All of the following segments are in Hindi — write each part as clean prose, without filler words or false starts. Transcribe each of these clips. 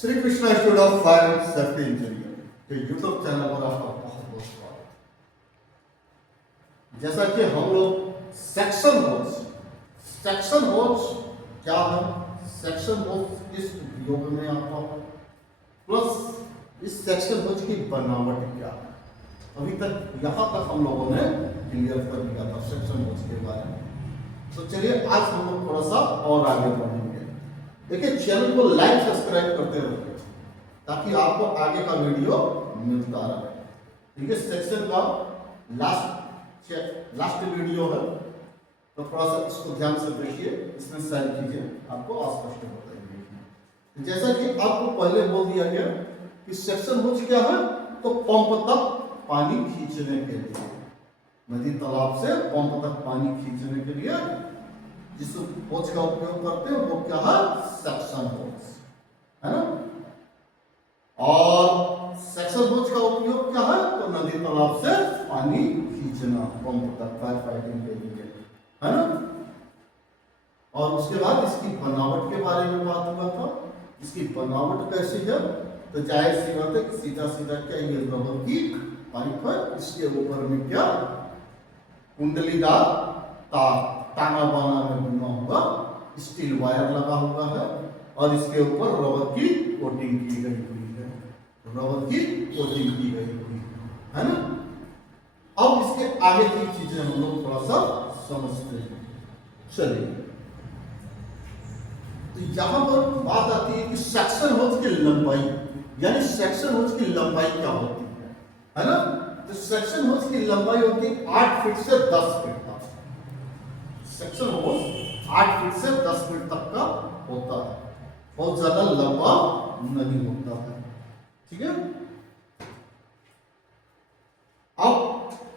Shri Krishna institute of fire and safety engineer के यूट्यूब चैनल पर आपका बहुत बहुत स्वागत। जैसा कि हम लोग सेक्शन होल्स क्या है, सेक्शन होल्स किस उपयोग में आता है, प्लस इस सेक्शन होल्स की बनावट क्या है, अभी तक यहाँ तक हम लोगों ने क्लियर कर दिया था सेक्शन होल्स के बारे में। तो चलिए आज हम लोग थोड़ा सा और आगे बढ़ेंगे। देखिए चैनल को लाइक सब्सक्राइब करते रहिए ताकि आपको आगे का वीडियो मिलता रहे। ठीक है, सेक्शन का लास्ट वीडियो है तो थोड़ा सा इसको ध्यान से देखिए, इसमें सारी चीजें आपको अस्पष्ट हो जाएंगी। जैसा कि आपको पहले बोल दिया गया कि सेक्शन होल्स क्या है, तो पंप तक पानी खींचने के लिए, नदी तालाब से पंप तक पानी खींचने के लिए जिस होल्स का उपयोग करते हैं वो क्या है, सेक्शन होल्स है ना। और सेक्शन होल्स का उपयोग क्या है, तो नदी तालाब से पानी खींचना पंप तक फायर फाइटिंग के लिए, है ना। और उसके बाद इसकी बनावट के बारे में बात हुआ था। इसकी बनावट कैसी है, तो जाहिर सी बात है कि सीधा सीधा क्या, ये रबर की पाइप है, इसके ऊपर में क्या कुंडलीदार तार टांगा बाना में बुना हुआ स्टील वायर लगा हुआ है और इसके ऊपर रबर की कोटिंग की गई हुई है, रबर की कोटिंग की गई हुई है ना। अब इसके आगे की चीजें हम लोग थोड़ा सा समझते हैं। चलिए, तो यहां पर बात आती है कि सेक्शन होल्स की लंबाई, यानी सेक्शन होल्स की लंबाई क्या होती है ना। तो सेक्शन होल्स की लंबाई होती है 8 फीट से 10 फीट तक। सेक्शन होल्स 8 फीट से 10 फीट तक का होता है, बहुत ज्यादा लंबा नहीं होता है। ठीक है, अब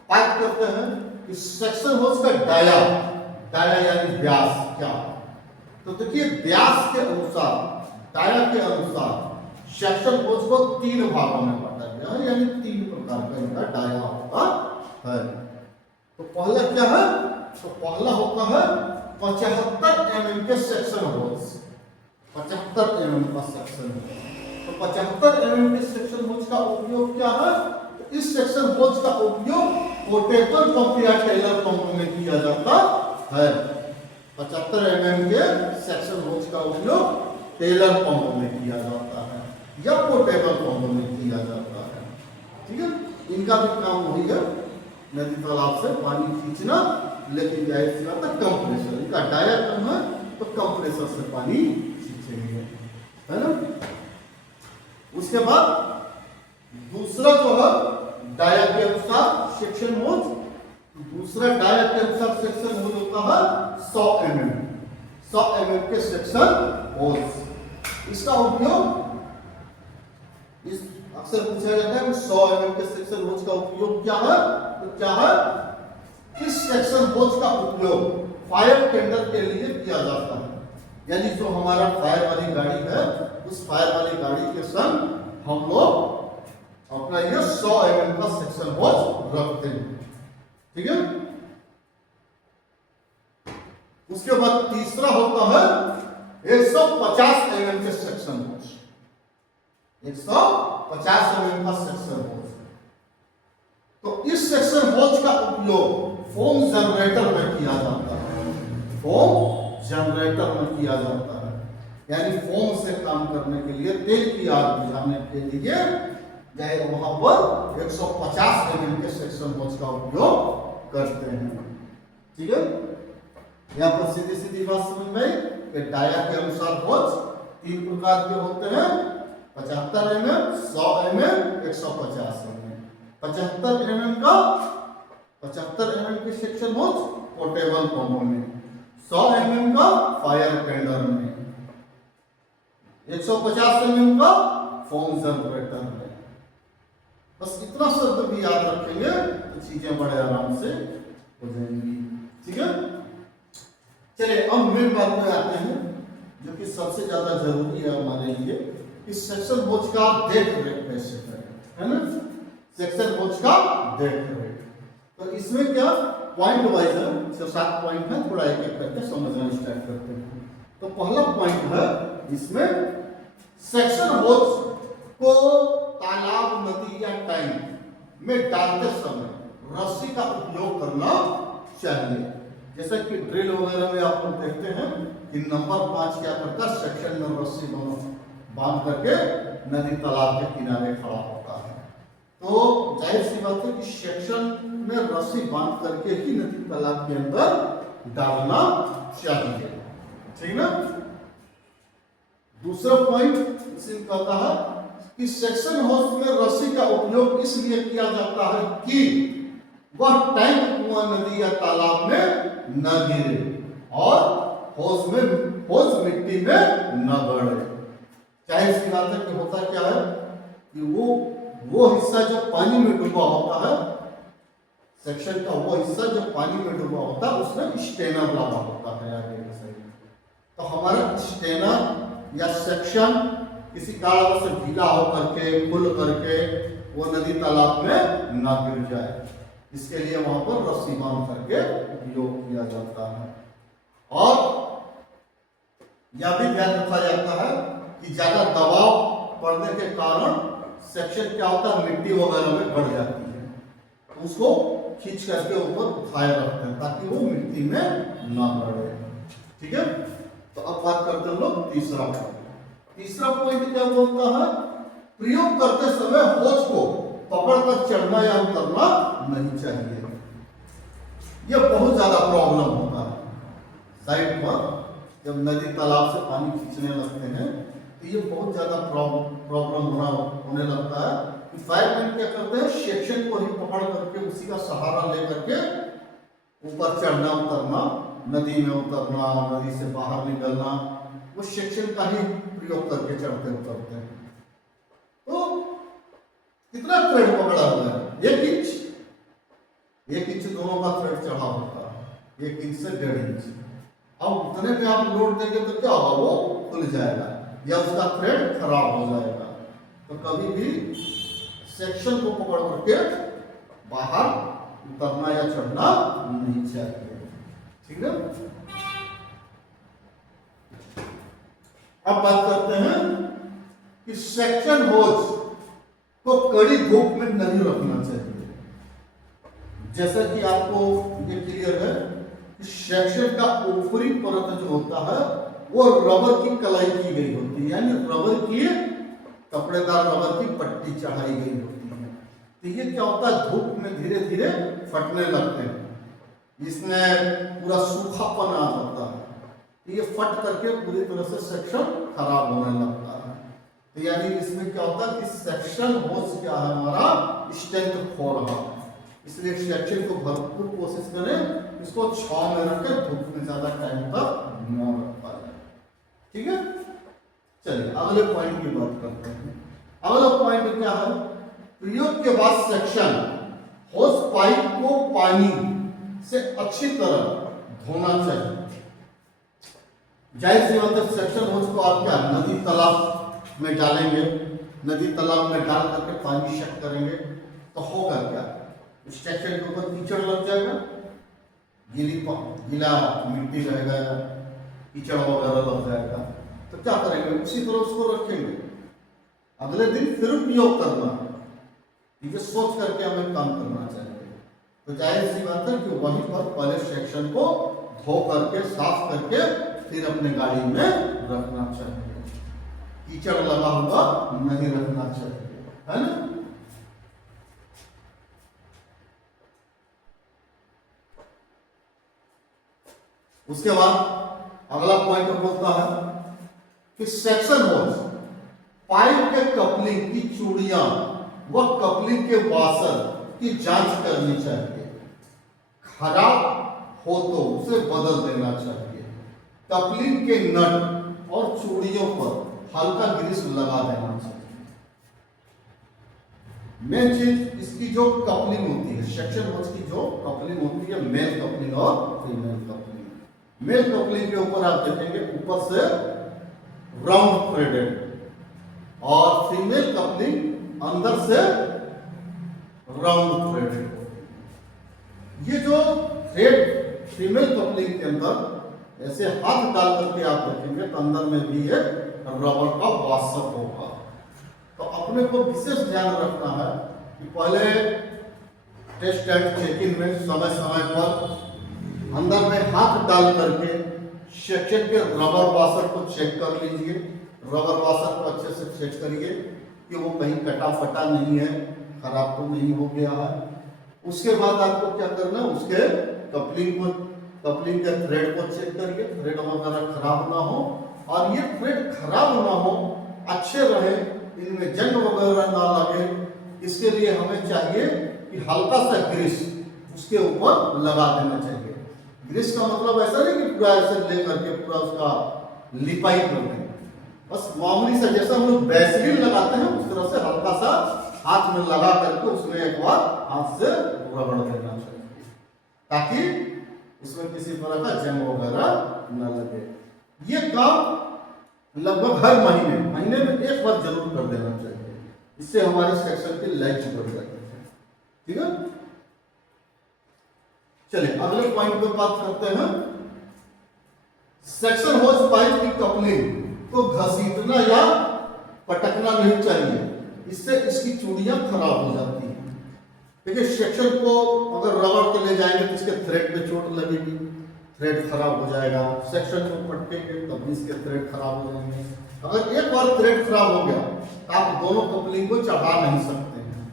बात करते हैं कि सेक्शन होल्स का डाया यानी व्यास क्या। तो देखिए व्यास के अनुसार, डाया के अनुसार सेक्शन होल्स को 3 भागों में बांटा गया है, यानी 3 प्रकार का इनका डाया होता है। तो पहला क्या है, तो पहला होता है 75 mm के सेक्शन होल्स, 75 mm का सेक्शन होल्स। तो 75 mm के सेक्शन होल्स का उपयोग क्या है, तो इस सेक्शन होल्स का उपयोग पोर्टेबल पंप या टेलर पंप में किया जाता है। 75 mm के सेक्शन होल्स का उपयोग टेलर पंप में किया जाता है या पोर्टेबल पंप में किया जाता है। ठीक है, इनका भी काम वही है, नदी तालाब से पानी खींचना, लेकिन जाहिर सी बात है कंप्रेसर, इनका डाया कम है तो कंप्रेसर से पानी खींचेंगे, है ना। उसके बाद दूसरा जो है डाया के अनुसार सेक्शन होल्स, दूसरा डाया के अनुसार सेक्शन होल्स होता है 100 mm के सेक्शन होल्स। इसका उपयोग इस अक्सर पूछा जाता है कि 100 mm के सेक्शन होल्स का उपयोग क्या है, तो क्या है, इस सेक्शन होल्स का उपयोग फायर टेंडर के लिए किया जाता है। यानी जो हमारा फायर वाली गाड़ी है, उस फायर वाली गाड़ी के संग हम लोग अपना ये 100 mm का सेक्शन होल्स रखते हैं। ठीक है, उसके बाद तीसरा होता है 150 mm के सेक्शन होल्स, 150 mm का सेक्शन होल्स। तो इस सेक्शन होल्स का उपयोग फोम जनरेटर में किया जाता है, फोम जनरेटर में किया जाता है, यानी फोम से काम करने के लिए, तेल की आग बुझाने के लिए जाए वहां पर 150 mm के सेक्शन होल्स का उपयोग करते हैं। ठीक है, यहाँ पर सीधी सीधी बात समझ में आई कि डाया के अनुसार होल्स 3 प्रकार के होते हैं, 75 mm, 100 mm, 150 mm। 75 mm के सेक्शन होल्स पोर्टेबल पंप में, 100 mm का फायर टेंडर में, 150 mm का फोम जनरेटर में। बस इतना शब्द भी याद रखेंगे तो चीजें बड़े आराम से हो जाएंगी। ठीक है, चलिए अब मेन बात में आते हैं जो कि सबसे ज्यादा जरूरी है हमारे लिए, कि सेक्शन होल्स का देख रेख कैसे करें, है ना। सेक्शन होल्स का देख रेख, तो इसमें क्या पॉइंट वाइज है, 6-7 पॉइंट है, थोड़ा एक एक करके समझना स्टार्ट करते हैं। तो पहला पॉइंट है इसमें सेक्शन होज को तालाब, नदी या टैंक में डालते समय रस्सी का उपयोग करना चाहिए। जैसा कि ड्रिल वगैरह में आप लोग देखते हैं कि नंबर 5 क्या करता है, सेक्शन में रस्सी दोनों बांध करके नदी तालाब के किनारे खड़ा होता है। तो जाहिर सी बात है कि सेक्शन में रस्सी बांध करके ही नदी तालाब के अंदर डालना चाहिए, ठीक ना। दूसरा पॉइंट इसमें कहता है कि सेक्शन होज में रस्सी का उपयोग इसलिए किया जाता है कि वह टैंक, कुआं, नदी या तालाब में न गिरे और होज मिट्टी में न बढ़े। जाहिर सी बात है कि होता क्या है कि वो हिस्सा जो पानी में डूबा होता है, सेक्शन का वो हिस्सा जो पानी में डूबा होता है, उसमें स्टेनर लगा होता है आगे के साइड। तो हमारा स्टेनर या सेक्शन किसी कारणवश से ढीला होकर के, खुल करके वो नदी तालाब में ना गिर जाए, इसके लिए वहां पर रस्सी बांध करके उपयोग किया जाता है। और यह भी ध्यान रखा जाता है कि ज्यादा दबाव पड़ने के कारण सेक्शन क्या होता है, मिट्टी वगैरह में बढ़ जाती है, तो उसको खींच करके ऊपर उठाए रखते हैं ताकि वो मिट्टी में ना बढ़े, ठीक है। तो अब बात करते हैं लोग तीसरा पॉइंट। तीसरा पॉइंट क्या बोलता है, प्रयोग करते समय होज को पकड़कर चढ़ना या उतरना नहीं चाहिए। यह बहुत ज्यादा प्रॉब्लम होता है साइड पर, जब नदी तालाब से पानी खींचने लगते हैं तो ये बहुत ज्यादा प्रॉब्लम होने लगता है कि फायरमैन क्या करते हैं, सेक्शन को ही पकड़ करके उसी का सहारा लेकर के ऊपर चढ़ना उतरना, नदी में उतरना, नदी से बाहर निकलना, वो सेक्शन का ही प्रयोग करके चढ़ते उतरते हैं। तो कितना थ्रेड पकड़ा हुआ है, 1 इंच, 1 इंच दोनों का थ्रेड चढ़ा होता है, 1 इंच से 1.5 इंच। अब उतने में आप लोड देंगे तो क्या होगा, वो खुल जाएगा या उसका थ्रेड खराब हो जाएगा। तो कभी भी सेक्शन को पकड़ करके बाहर उतरना या चढ़ना नहीं चाहिए, ठीक है। अब बात करते हैं कि सेक्शन होज को कड़ी धूप में नहीं रखना चाहिए। जैसा कि आपको ये क्लियर है कि सेक्शन का ऊपरी परत जो होता है वो रबर की कलाई की गई होती है, यानी रबर की, कपड़ेदार रबर की पट्टी चढ़ाई गई होती है। तो ये क्या होता है, धूप में धीरे धीरे फटने लगते हैं, इसमें पूरा सूखापन आ जाता है, तो ये फट करके पूरी तरह से सेक्शन खराब होने लगता है। तो यानी इसमें क्या होता है कि सेक्शन होज क्या है, हमारा स्ट्रेंथ खो रहा है, इसलिए सेक्शन को भरपूर कोशिश करें इसको छांव में रखें, धूप में ज्यादा टाइम तक न रखा जाए, ठीक है। चलिए अगले पॉइंट की बात करते हैं। अगला पॉइंट क्या है, प्रयोग के बाद सेक्शन होज पाइप को पानी से अच्छी तरह धोना चाहिए। जाहिर सी बात है, सेक्शन होज को आप क्या नदी तालाब में डालेंगे, नदी तालाब में डाल करके पानी चेक करेंगे तो होगा क्या, सेक्शन के ऊपर कीचड़ लग जाएगा, गीला मिट्टी रहेगा, कीचड़ वगैरह लग जाएगा। तो क्या करेंगे, उसी तरह उसको रखेंगे, अगले दिन फिर उपयोग करना, ये सोच करके हमें काम करना चाहिए। तो जाहिर सी बात है कि वहीं पर पहले सेक्शन को धो करके साफ करके फिर अपने गाड़ी में रखना चाहिए, कीचड़ लगा हुआ नहीं रखना चाहिए, है ना। उसके बाद अगला पॉइंट बोलता है कि सेक्शन होज पाइप के कपलिंग की चूड़ियां व कपलिंग के वाशर की जांच करनी चाहिए, खराब हो तो उसे बदल देना चाहिए। कपलिंग के नट और चूड़ियों पर हल्का ग्रीस लगा देना चाहिए। मेन चीज इसकी जो कपलिंग होती है, सेक्शन होज की जो कपलिंग होती है, मेल कपलिंग और फीमेल कपलिंग। मेल कपलिंग के ऊपर आप देखेंगे ऊपर से राउंड थ्रेडेड, और फीमेल कपलिंग अंदर से राउंड थ्रेडेड। ये जो थ्रेड फीमेल कपलिंग के अंदर ऐसे हाथ डाल करके आप देखेंगे तो अंदर में भी एक रबर का वाशर होगा। तो अपने को विशेष ध्यान रखना है कि पहले टेस्ट एंड चेकिंग में समय समय पर अंदर में हाथ डाल करके सेक्शन के रबर वाशर को चेक कर लीजिए। रबर वाशर को अच्छे से चेक करिए कि वो कहीं कटा फटा नहीं है, खराब तो नहीं हो गया है। उसके बाद आपको क्या करना है, उसके कपलिंग के थ्रेड को चेक करिए, थ्रेड वगैरह खराब ना हो, और ये थ्रेड खराब ना हो, अच्छे रहे, इनमें जंग वगैरह ना लगे। इसके लिए हमें चाहिए कि हल्का सा ग्रीस उसके ऊपर लगा देना चाहिए। ग्रीस का मतलब ऐसा नहीं कि पूरा ऐसे ले करके पूरा उसका लिपाई कर दें, बस मामूली सा जैसा हम लोग वैसलीन लगाते हैं उस तरह से हल्का सा हाथ में लगा करके उसमें एक बार हाथ से रगड़ देना चाहिए, ताकि उसमें किसी तरह का जंग वगैरह न लगे। ये काम लगभग हर महीने में एक बार जरूर कर देना चाहिए। इससे हमारे सेक्शन की लाइफ बढ़ जाती है। ठीक है, चलिए अगले पॉइंट पे बात करते हैं। सेक्शन होज पाइप की कपलिंग को घसीटना या पटकना नहीं चाहिए, इससे इसकी चूड़ियां खराब हो जाती हैं। देखिए सेक्शन को अगर रगड़ के ले जाएंगे तो इसके थ्रेड पे चोट लगेगी, थ्रेड खराब हो जाएगा। सेक्शन को पटकेंगे तब भी इसके थ्रेड खराब हो जाएंगे। अगर एक बार थ्रेड खराब हो गया तो आप दोनों कपलिंग को चढ़ा नहीं सकते हैं,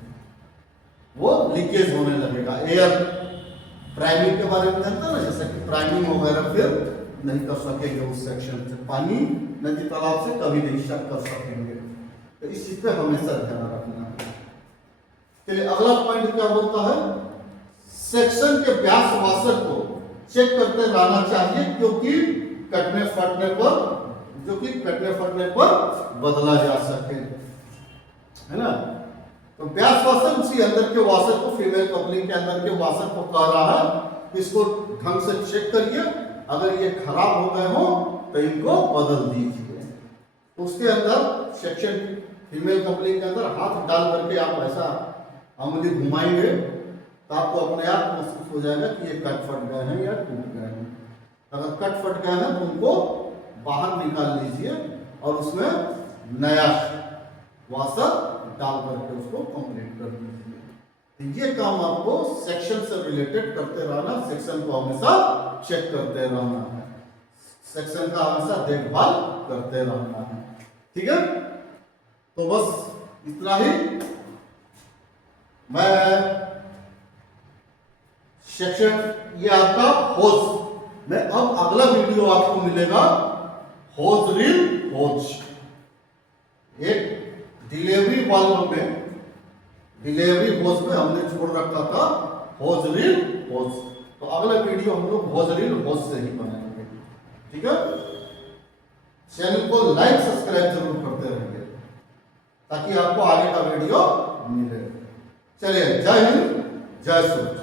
वो लीकेज होने लगेगा। एयर प्राइमिंग के बारे में जानते ना, जैसे कि प्राइमिंग वगैरह फिर नहीं कर सकेंगे उस सेक्शन से, पानी नदी तालाब से कभी नहीं शक कर सकेंगे। तो इस चीज पे हमेशा ध्यान रखना है। चलिए अगला पॉइंट क्या बोलता है, सेक्शन के व्यास वाशर को चेक करते रहना चाहिए, क्योंकि कटने फटने पर बदला जा सके, है ना। तो व्यास वाशर उसी अंदर के वाशर को, फीमेल कपलिंग के अंदर के वाशर को कह रहा है, इसको ढंग से चेक करिए। अगर ये खराब हो गए हो तो इनको बदल दीजिए। तो उसके अंदर सेक्शन फीमेल कपलिंग के अंदर हाथ डाल करके आप ऐसा अंगुली घुमाएंगे तो आपको अपने आप महसूस हो जाएगा कि ये कट फट गए हैं या टूट गए हैं। अगर कट फट गए हैं तो उनको बाहर निकाल लीजिए और उसमें नया वाशर डाल करके उसको कंप्लीट कर दीजिए। तो ये काम आपको सेक्शन से रिलेटेड करते रहना, सेक्शन को हमेशा चेक करते रहना है, सेक्शन का हमेशा देखभाल करते रहना है। ठीक है, तो बस इतना ही। मैं सेक्शन ये आपका होज में, अब अगला वीडियो आपको मिलेगा होज रील होज। एक डिलीवरी वाल्व में, डिलीवरी होज में हमने छोड़ रखा था होज रील होज। तो अगला वीडियो हम लोग होज रील होज से ही बनाएंगे। ठीक है, चैनल को लाइक सब्सक्राइब जरूर करते रहेंगे ताकि आपको आगे का वीडियो मिले। चलिए, जय हिंद, जय सूरज।